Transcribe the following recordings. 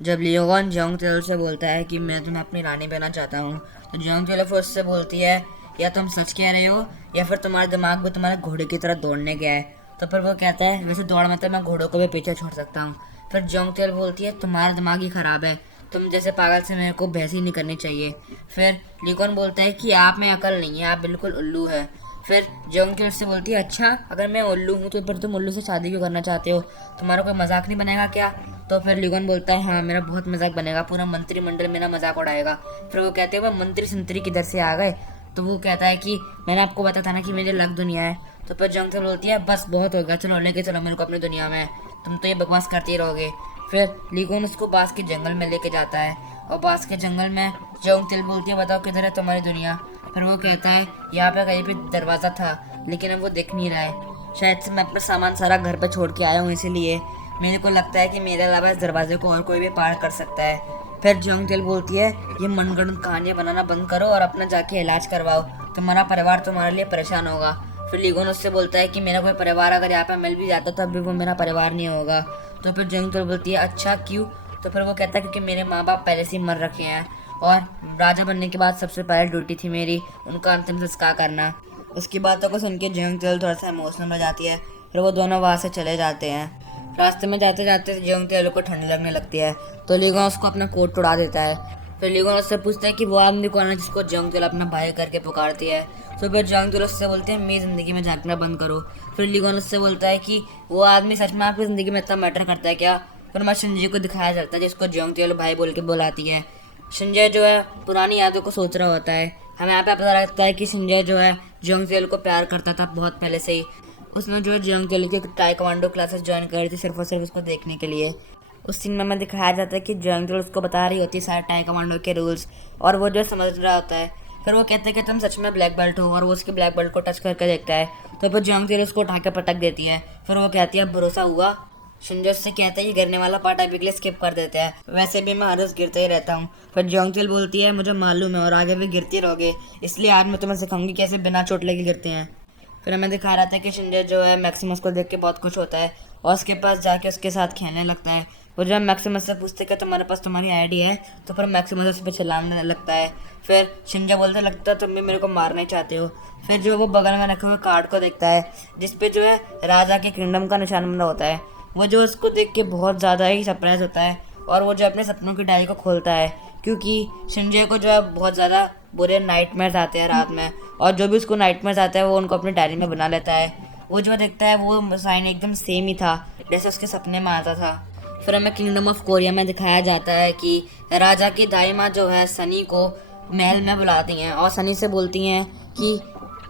जब Leone Jong तेल से बोलता है कि मैं तुम्हें अपनी रानी बनाना चाहता हूँ, तो जोंग तेल फिर उससे बोलती है या तुम सच कह रहे हो या फिर तुम्हारा दिमाग भी तुम्हारे घोड़े की तरह दौड़ने गया है। तो फिर वो कहता है वैसे दौड़ में तो मैं घोड़ों को भी पीछे छोड़ सकता हूँ। फिर जोंग तेल बोलती है तुम्हारा दिमाग ही खराब है, तुम जैसे पागल से मेरे को बहस ही नहीं करनी चाहिए। फिर लियोन बोलता है कि आप में अकल नहीं है, आप बिल्कुल उल्लू है। फिर जोंग तेल से बोलती है अच्छा अगर मैं उल्लू हूँ तो फिर तुम उल्लू से शादी क्यों करना चाहते हो, तुम्हारा कोई मजाक नहीं बनेगा क्या। तो फिर लियोन बोलता है हाँ मेरा बहुत मजाक बनेगा, पूरा मंत्रिमंडल मेरा मजाक उड़ाएगा। फिर वो कहते हैं वह मंत्री संतरी किधर से आ गए। तो वो कहता है कि मैंने आपको बताया था ना कि मेरी अलग दुनिया है। तो फिर जोंग तेल बोलती है बस बहुत हो गया, चलो लेके चलो मेरे को अपनी दुनिया में, तुम तो ये बकवास करते ही रहोगे। फिर लियोन उसको बांस के जंगल में लेके जाता है और बांस के जंगल में जोंग तेल बोलती है बताओ किधर है तुम्हारी दुनिया। फिर वो कहता है यहाँ पे कहीं भी दरवाज़ा था लेकिन अब वो दिख नहीं रहा है, शायद से मैं अपना सामान सारा घर पे छोड़ के आया हूँ, इसीलिए मेरे को लगता है कि मेरे अलावा इस दरवाजे को और कोई भी पार कर सकता है। फिर जोंग तेल बोलती है ये मनगढ़ंत कहानियाँ बनाना बंद करो और अपना जाके इलाज करवाओ, तुम्हारा परिवार तुम्हारे लिए परेशान होगा। फिर लियोन उससे बोलता है कि मेरा कोई परिवार अगर यहाँ पे मिल भी जाता तो अभी वो मेरा परिवार नहीं होगा। तो फिर जोंग तेल बोलती है अच्छा क्यों। तो फिर वो कहता है क्योंकि मेरे माँ बाप पहले से ही मर रखे हैं और राजा बनने के बाद सबसे पहले ड्यूटी थी मेरी उनका अंतिम संस्कार करना। उसकी बातों को सुन के जोंग तेल थोड़ा सा इमोशनल हो जाती है। फिर वो दोनों वहाँ से चले जाते हैं। रास्ते में जाते जाते जोंग तेल को ठंड लगने लगती है तो लियोन उसको अपना कोट उड़ा देता है। फिर लियोन उससे पूछता है कि वो आदमी कौन है जिसको जोंग तेल अपना भाई करके पुकारती है। तो फिर जोंग तेल उससे बोलते हैं मेरी ज़िंदगी में झांकना बंद करो। फिर लियोन उससे बोलता है कि वो आदमी सच में आपकी ज़िंदगी में इतना मैटर करता है क्या। फिर मैं शिनजी को दिखाया जाता है जिसको जोंग तेल भाई बोल के बुलाती है। संजय जो है पुरानी यादों को सोच रहा होता है। हमें यहाँ पे पता लगता है कि संजय जो है जोंग तेल को प्यार करता था बहुत पहले से ही। उसने जो है जोंग तेल की टाइक्वांडो क्लासेस ज्वाइन करी थी सिर्फ और सिर्फ उसको देखने के लिए। उस सीन में हमें दिखाया जाता है कि जोंग तेल उसको बता रही होती है सारे टाइक्वांडो के रूल्स और वो जो समझ रहा होता है। फिर वो कहते हैं कि तुम सच में ब्लैक बेल्ट हो और वो उसके ब्लैक बेल्ट को टच करके देखता है। तो फिर जोंग तेल उसको उठा के पटक देती है। फिर वो कहती है अब भरोसा हुआ। शिंजो से कहता है कि गिरने वाला पार्ट अभी के लिए स्किप कर देते हैं, वैसे भी मैं हर रोज गिरते ही रहता हूँ। फिर जोंगतेल बोलती है मुझे मालूम है और आगे भी गिरती रहोगे, इसलिए आज मैं तुम्हें सिखाऊंगी कैसे बिना चोट लगे गिरते हैं। फिर हमें दिखा रहा था कि शिंजो जो है मैक्सिमस को देख के बहुत खुश होता है और उसके पास जाके उसके साथ खेलने लगता है। वो जब मैक्सिमस से पूछते कि तुम्हारे पास तुम्हारी आईडी है तो फिर मैक्सिमस उस पर चिल्लाने लगता है। फिर शिंजो बोलते लगता है तुम भी मेरे को मारना चाहते हो। फिर जो वो बगल में रखे हुए कार्ड को देखता है जिसपे जो है राजा के किंगडम का निशान बना होता है। वो जो उसको देख के बहुत ज़्यादा ही सरप्राइज होता है और वो जो अपने सपनों की डायरी को खोलता है क्योंकि संजय को जो है बहुत ज़्यादा बुरे नाइटमेयर्स आते हैं रात में और जो भी उसको नाइटमेयर्स आता है वो उनको अपनी डायरी में बना लेता है। वो जो देखता है वो साइन एकदम सेम ही था जैसे उसके सपने में आता था। फिर हमें किंगडम ऑफ कोरिया में दिखाया जाता है कि राजा की दाई माँ जो है सनी को महल में बुलाती हैं और सनी से बोलती हैं कि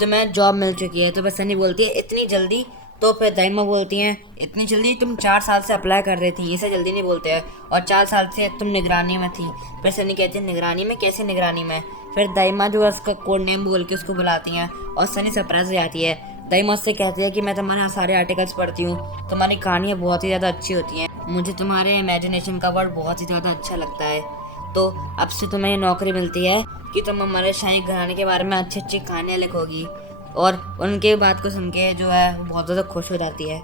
तुम्हें जॉब मिल चुकी है। तो फिर सनी बोलती है इतनी जल्दी। तो फिर दाइमा बोलती हैं इतनी जल्दी, तुम 4 साल से अप्लाई कर रही थी, इसे जल्दी नहीं बोलते हैं, और 4 साल से तुम निगरानी में थी। फिर सनी कहती है निगरानी में, कैसे निगरानी में। फिर दाइमा जो है उसका कोड नेम बोल के उसको बुलाती हैं और सनी सरप्राइज हो जाती है। दाइमा उससे कहती है कि मैं तुम्हारे यहाँ सारे आर्टिकल्स पढ़ती हूँ, तुम्हारी कहानियाँ बहुत ही ज़्यादा अच्छी होती हैं, मुझे तुम्हारे इमेजिनेशन का वर्ड बहुत ही ज़्यादा अच्छा लगता है। तो अब से तुम्हें ये नौकरी मिलती है कि तुम हमारे शाही घराने के बारे में अच्छी अच्छी कहानियाँ लिखोगी। और उनके बात को सुन के जो है वो बहुत ज़्यादा खुश हो जाती है।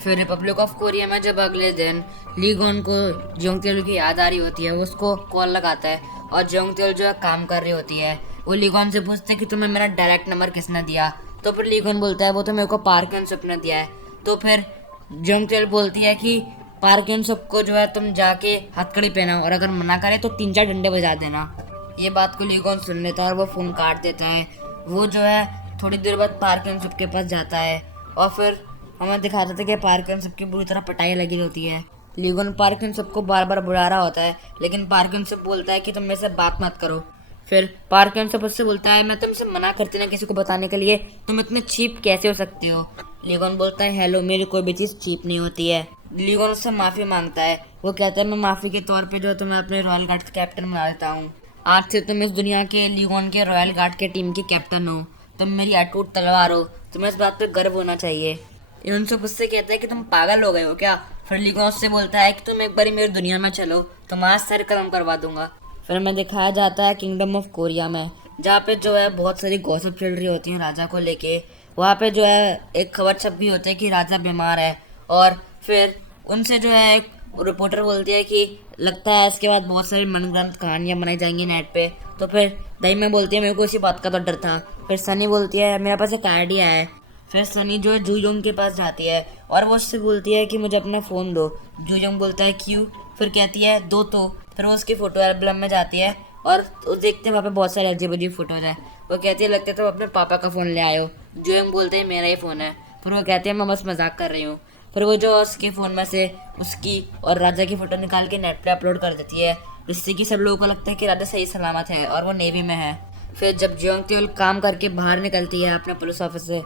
फिर रिपब्लिक ऑफ कोरिया में जब अगले दिन ली गोन को जोंग तेल की याद आ रही होती है वो उसको कॉल लगाता है और जोंग तेल जो है काम कर रही होती है। वो ली गोन से पूछते कि तुम्हें मेरा डायरेक्ट नंबर किसने दिया। तो फिर ली गोन बोलता है वो तो मेरे को पार्क एंड सुप ने दिया है। तो फिर जोंग तेल बोलती है कि पार्क एंड सुप को जो है तुम जाके हथकड़ी पहनाओ और अगर मना करे तो 3-4 डंडे बजा देना। ये बात को ली गोन सुन लेता है और वो फ़ोन काट देता है। वो जो है थोड़ी देर बाद पार्क एंड सुप के पास जाता है और फिर हमें दिखाता था कि पार्क एंड सुप की बुरी तरह पिटाई लगी होती है। लीगन पार्क एंड सुप को बार बार बुला रहा होता है लेकिन पार्क एंड सुप बोलता है कि तुम मेरे से बात मत करो। फिर पार्क एंड सुप उससे बोलता है मैं तुमसे मना करती ना किसी को बताने के लिए, तुम इतने चीप कैसे हो सकती हो। लीगन बोलता है हेलो, मेरी कोई भी चीज़ चीप नहीं होती है। लीगन उससे माफ़ी मांगता है। वो कहता है मैं माफ़ी के तौर पे जो तुम्हें अपने रॉयल गार्ड का कैप्टन बना देता हूँ। आज से तुम इस दुनिया के लीगन के रॉयल गार्ड के टीम की कैप्टन हो, तुम मेरी अटूट तलवार हो, तुम्हें इस बात पे गर्व होना चाहिए। इनसे गुस्से कहता है कि तुम पागल हो गए हो क्या। फिर लीगन उससे बोलता है कि तुम एक बारी मेरी दुनिया में चलो, तुम्हारा सर कलम करवा दूंगा। फिर हमें दिखाया जाता है किंगडम ऑफ कोरिया में जहाँ पे जो है बहुत सारी गॉसिप चल रही होती है राजा को लेके। वहाँ पे जो है एक खबर छप भी होती है कि राजा बीमार है और फिर उनसे जो है एक रिपोर्टर बोलती है कि लगता है इसके बाद बहुत सारी मनगढ़ंत कहानियाँ बनाई जाएंगी नेट पे। तो फिर दाइमा बोलती है मेरे को इसी बात का तो डर था। फिर सनी बोलती है मेरे पास एक आइडिया है। फिर सनी जो है जूयोंग के पास जाती है और वो उससे बोलती है कि मुझे अपना फ़ोन दो। जूयोंग बोलता है क्यों? फिर कहती है दो तो। फिर वो उसकी फ़ोटो एल्बम में जाती है और तो देखते हैं वहाँ पे बहुत सारे अजीब अजीब फोटोज हैं। वो कहती है लगता है तो अपने पापा का फ़ोन ले आयो। जूयोंग बोलते हैं मेरा ही फ़ोन है। फिर वो कहते हैं मैं बस मजाक कर रही हूँ। फिर वो जो उसके फ़ोन में से उसकी और राजा की फ़ोटो निकाल के नेट पे अपलोड कर देती है, जिससे कि सब लोगों को लगता है कि राजा सही सलामत है और वो नेवी में है। फिर जब जियोंग त्योल काम करके बाहर निकलती है अपने पुलिस ऑफिस से,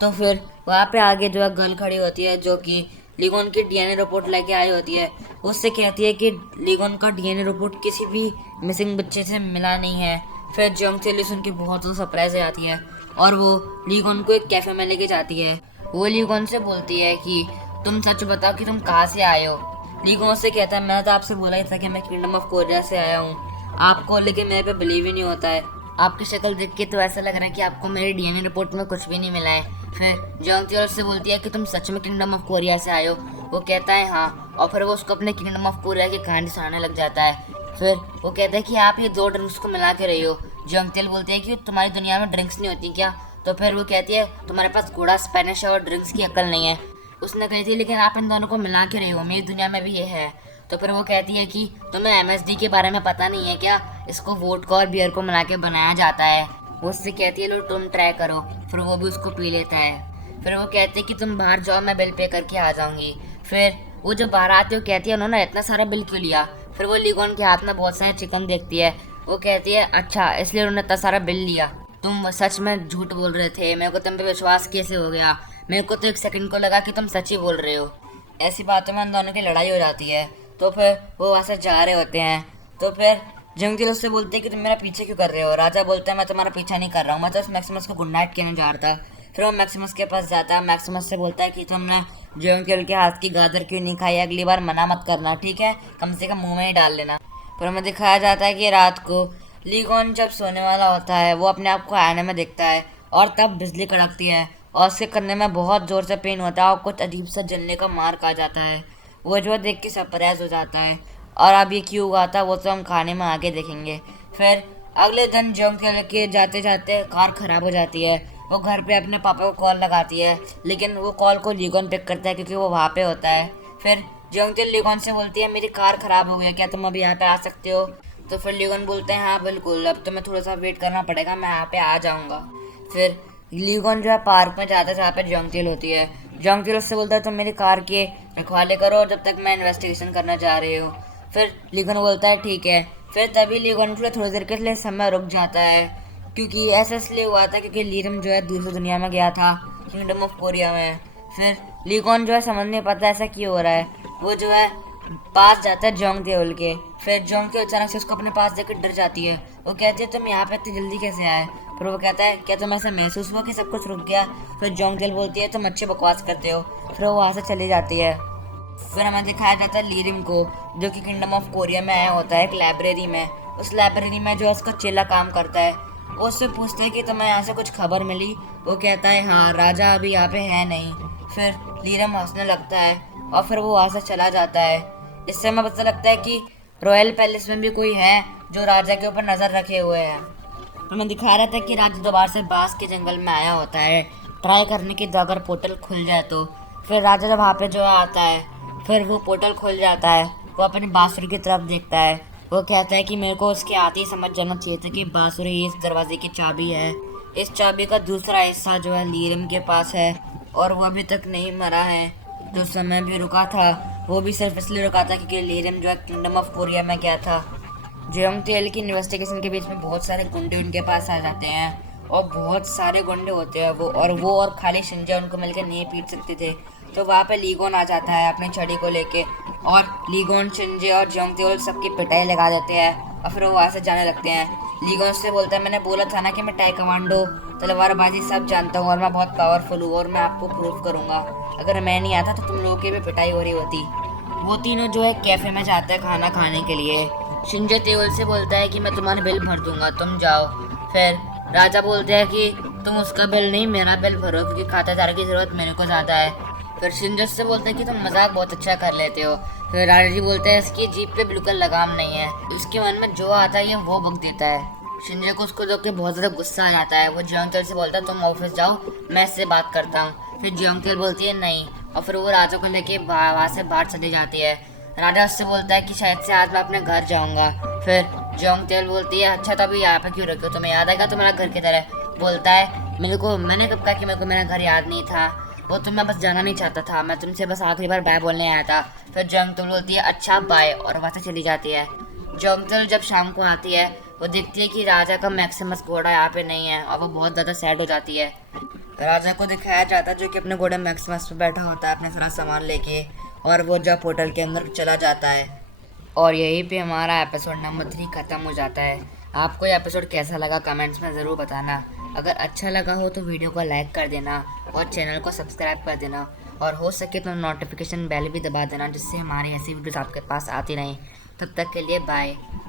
तो फिर वहाँ पे आगे जो है गर्ल खड़ी होती है जो कि लीगोन की डीएनए रिपोर्ट लेके आई होती है। उससे कहती है कि लीगोन का डीएनए रिपोर्ट किसी भी मिसिंग बच्चे से मिला नहीं है। फिर जियोंग त्योल सुन के बहुत ज़्यादा सरप्राइज हो जाती है और वो लीगोन को एक कैफ़े में लेके जाती है। वो लीगोन से बोलती है कि तुम सच बताओ कि तुम कहाँ से आए हो। लीगोन से कहता है मैंने तो आपसे बोला ही था कि मैं किंगडम ऑफ कोरिया से आया हूँ, आपको लेकिन मेरे पे बिलीव ही नहीं होता है। आपकी शक्ल देख के तो ऐसा लग रहा है कि आपको मेरी डीएनए रिपोर्ट में कुछ भी नहीं मिला है। फिर जियोंग त्योल से बोलती है कि तुम सच में किंगडम ऑफ कोरिया से आए हो। वो कहता है हाँ, और फिर वो उसको अपने किंगडम ऑफ कोरिया की कहानी सुनाने लग जाता है। फिर वो कहता है कि आप ये दो ड्रिंक्स को मिला के रही हो। जियोंग त्योल बोलती है कि तुम्हारी दुनिया में ड्रिंक्स नहीं होती क्या? तो फिर वो कहती है तुम्हारे पास घोड़ा स्पेनिश है और ड्रिंक्स की अकल नहीं है। उसने कही थी लेकिन आप इन दोनों को मिला के रही हो, मेरी दुनिया में भी ये है। तो फिर वो कहती है कि तुम्हें एमएसडी के बारे में पता नहीं है क्या? इसको वोडका और बियर को मिला के बनाया जाता है। वो उससे कहती है लो तुम ट्राई करो। फिर वो भी उसको पी लेता है। फिर वो कहते हैं कि तुम बाहर जाओ, मैं बिल पे करके आ जाऊंगी। फिर वो जो बाहर आती है वो कहती है उन्होंने इतना सारा बिल क्यों लिया? फिर वो लीगोन के हाथ में बहुत सारे चिकन देखती है। वो कहती है अच्छा इसलिए उन्होंने इतना सारा बिल लिया, तुम सच में झूठ बोल रहे थे, मेरे को तुम पे विश्वास कैसे हो गया? मेरे को तो एक सेकंड को लगा कि तुम सच ही बोल रहे हो। ऐसी बातों में उन दोनों की लड़ाई हो जाती है। तो फिर वो वहाँ से जा रहे होते हैं। तो फिर जियोंग त्योल उससे बोलते हैं कि तुम मेरा पीछे क्यों कर रहे हो? राजा बोलता है मैं तुम्हारा पीछा नहीं कर रहा हूँ, मैं तो उस मैक्सिमस को गुड नाइट कहने जा रहा था। फिर वो मैक्सिमस के पास जाता है। मैक्सिमस से बोलता है कि तुमने जियोंग त्योल के हाथ की गाजर क्यों नहीं खाई? अगली बार मना मत करना, ठीक है? कम से कम मुंह में ही डाल लेना। फिर हमें दिखाया जाता है कि रात को लीगोन जब सोने वाला होता है वो अपने आप को आईने में देखता है और तब बिजली कड़कती है और उसके कंधे में बहुत ज़ोर से पेन होता है और कुछ अजीब सा जलने का मार्क आ जाता है। वो जो देख के सरप्राइज हो जाता है और अब ये क्यों हुआ था वो तो हम खाने में आगे देखेंगे। फिर अगले दिन जियोंग त्योल के जाते जाते कार ख़राब हो जाती है। वो घर पे अपने पापा को कॉल लगाती है लेकिन वो कॉल को लीगोन पिक करता है क्योंकि वो वहाँ पे होता है। फिर जियोंग त्योल लीगोन से बोलती है मेरी कार ख़राब हो गई, क्या तुम अभी यहाँ पे आ सकते हो? तो फिर लीगोन बोलते हैं हाँ बिल्कुल, अब तुम्हें थोड़ा सा वेट करना पड़ेगा, मैं यहाँ पे आ जाऊँगा। फिर लीगोन जो है पार्क में जाता है जहाँ पे जियोंग त्योल होती है। जियोंग त्योल उससे बोलता है तुम मेरी कार के रखवाले करो और जब तक मैं इन्वेस्टिगेशन करना जा रही हूँ। फिर लीगोन बोलता है ठीक है। फिर तभी लीगोन के लिए थोड़ी देर के लिए समय रुक जाता है क्योंकि ऐसा इसलिए हुआ था क्योंकि लीरम जो है दूसरी दुनिया में गया था, किंगडम ऑफ कोरिया में। फिर लीगोन जो है समझ नहीं पाता ऐसा क्यों हो रहा है। वो जो है पास जाता है जियोंग त्योल के। फिर जियोंग त्योल अचानक से उसको अपने पास देकर डर जाती है। वो कहती है तुम यहाँ पे इतनी जल्दी कैसे आए? फिर वो कहता है क्या तुम्हें ऐसा महसूस हुआ कि सब कुछ रुक गया? फिर जियोंग त्योल बोलती है तुम अच्छी बकवास करते हो। फिर वो वहाँ से चली जाती है। फिर हमें दिखाया जाता है लीरिम को जो कि किंगडम ऑफ कोरिया में आया होता है एक लाइब्रेरी में। उस लाइब्रेरी में जो उसका चेला काम करता है वो उससे पूछता है कि तुम्हें यहाँ से कुछ खबर मिली? वो कहता है हाँ, राजा अभी यहाँ पे है नहीं। फिर लीरिम हंसने लगता है और फिर वो वहाँ से चला जाता है। इससे हमें पता लगता है कि रॉयल पैलेस में भी कोई है जो राजा के ऊपर नज़र रखे हुए है। हमें दिखा रहा था कि राजा दोबारा से बांस के जंगल में आया होता है ट्राई करने की, तो अगर पोर्टल खुल जाए तो। फिर राजा जब वहाँ पे जो आता है फिर वो पोर्टल खुल जाता है। वो अपनी बांसुरी की तरफ देखता है। वो कहता है कि मेरे को उसके आते ही समझ जाना चाहिए था कि बांसुरी इस दरवाजे की चाबी है। इस चाबी का दूसरा हिस्सा जो है लीरिम के पास है और वो अभी तक नहीं मरा है। जो समय भी रुका था वो भी सिर्फ इसलिए रुका था क्योंकि लीरिम जो है किंगडम ऑफ कोरिया में गया था। जियोंग त्योल की इन्वेस्टिगेशन के बीच में बहुत सारे गुंडे उनके पास आ जाते हैं और बहुत सारे गुंडे होते हैं वो और खाली शिंजा उनको मिलकर नहीं पीट सकते थे। तो वहाँ पे लीगोन आ जाता है अपनी छड़ी को लेके और लीगोन, शिंजे और जियोंग त्योल सबकी पिटाई लगा देते हैं और फिर वो वहाँ से जाने लगते हैं। लीगोन से बोलता है मैंने बोला था ना कि मैं टाइक्वांडो, तलवारबाजी सब जानता हूँ और मैं बहुत पावरफुल हूँ और मैं आपको प्रूव करूँगा। अगर मैं नहीं आता तो तुम लोगों की भी पिटाई हो रही होती। वो तीनों जो है कैफ़े में जाते हैं खाना खाने के लिए। शिंजे त्योल से बोलता है कि मैं तुम्हारा बिल भर दूंगा, तुम जाओ। फिर राजा बोलते हैं कि तुम उसका बिल नहीं मेरा बिल भरो क्योंकि खातादार की ज़रूरत मेरे को ज़्यादा है। फिर शिंजो से बोलता है कि तुम मजाक बहुत अच्छा कर लेते हो। फिर राजा जी बोलते हैं इसकी जीप पे बिल्कुल लगाम नहीं है। उसके मन में जो आता है वो बक देता है। शिंजो को उसको देख के बहुत ज़्यादा गुस्सा आ जाता है। वो जियोंगतेल से बोलता है तुम ऑफिस जाओ, मैं इससे बात करता हूँ। फिर जियोंगतेल बोलती है नहीं, और फिर वो राजा को लेके वहाँ से बाहर चली जाती है। राजा उससे बोलता है कि शायद से आज मैं अपने घर जाऊँगा। फिर जियोंगतेल बोलती है अच्छा तो अभी यहाँ पे क्यों रखे हो, तुम्हें याद आएगा तुम्हारा घर किधर है। बोलता है मैंने कब कहा कि मेरे को मेरा घर याद नहीं था, वो तो मैं बस जाना नहीं चाहता था, मैं तुमसे बस आखिरी बार बाय बोलने आया था। फिर जियोंगतेल बोलती है अच्छा बाय, और वहाँ से चली जाती है। जियोंगतेल जब शाम को आती है वो देखती है कि राजा का मैक्सिमस घोड़ा यहाँ पे नहीं है, और वो बहुत ज़्यादा सैड हो जाती है। राजा को दिखाया जाता है जो कि अपने घोड़े मैक्सिमस पे बैठा होता है अपने सारा सामान लेके, और वो जब होटल के अंदर चला जाता है। और यहीं पे हमारा एपिसोड नंबर 3 ख़त्म हो जाता है। आपको ये एपिसोड कैसा लगा कमेंट्स में ज़रूर बताना। अगर अच्छा लगा हो तो वीडियो को लाइक कर देना और चैनल को सब्सक्राइब कर देना, और हो सके तो नोटिफिकेशन बेल भी दबा देना जिससे हमारी ऐसी वीडियोस आपके पास आती रहें। तब तक के लिए बाय।